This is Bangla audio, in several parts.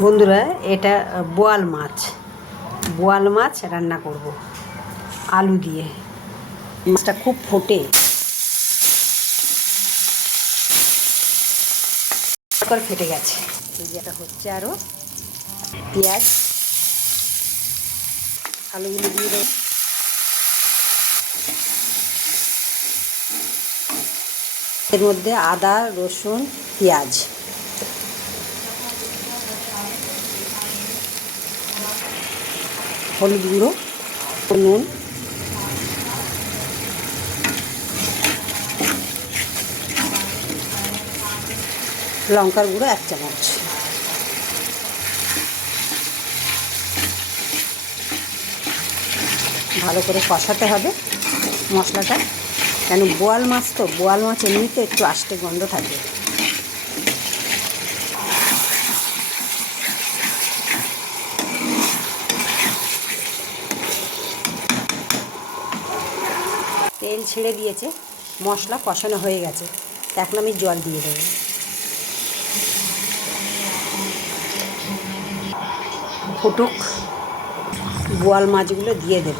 বন্ধুরা, এটা বোয়াল মাছ রান্না করব আলু দিয়ে। মাছটা খুব ফোটে, ফেটে গেছে। এই যেটা হচ্ছে, আরও পেঁয়াজ আলুগুলো দিয়ে দেব। এর মধ্যে আদা, রসুন, পেঁয়াজ, হলুদ গুঁড়ো, নুন, লঙ্কার গুঁড়ো 1 চামচ। ভালো করে কষাতে হবে মশলাটা, কেন বোয়াল মাছ তো, বোয়াল মাছ এমনিতে একটু আষ্টে গন্ধ থাকে। তেল ছেড়ে দিয়েছে, মশলা কষানো হয়ে গেছে। এখন আমি জল দিয়ে দেবো। ফুটুক, বোয়াল মাছগুলো দিয়ে দেব।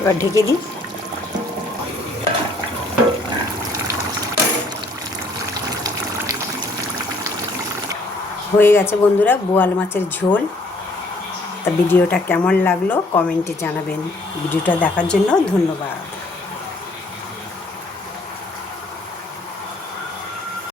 এবার ঢেকে দিই। হয়ে গেছে বন্ধুরা বোয়াল মাছের ঝোল। তা ভিডিওটা কেমন লাগলো কমেন্টে জানাবেন। ভিডিওটা দেখার জন্য ধন্যবাদ।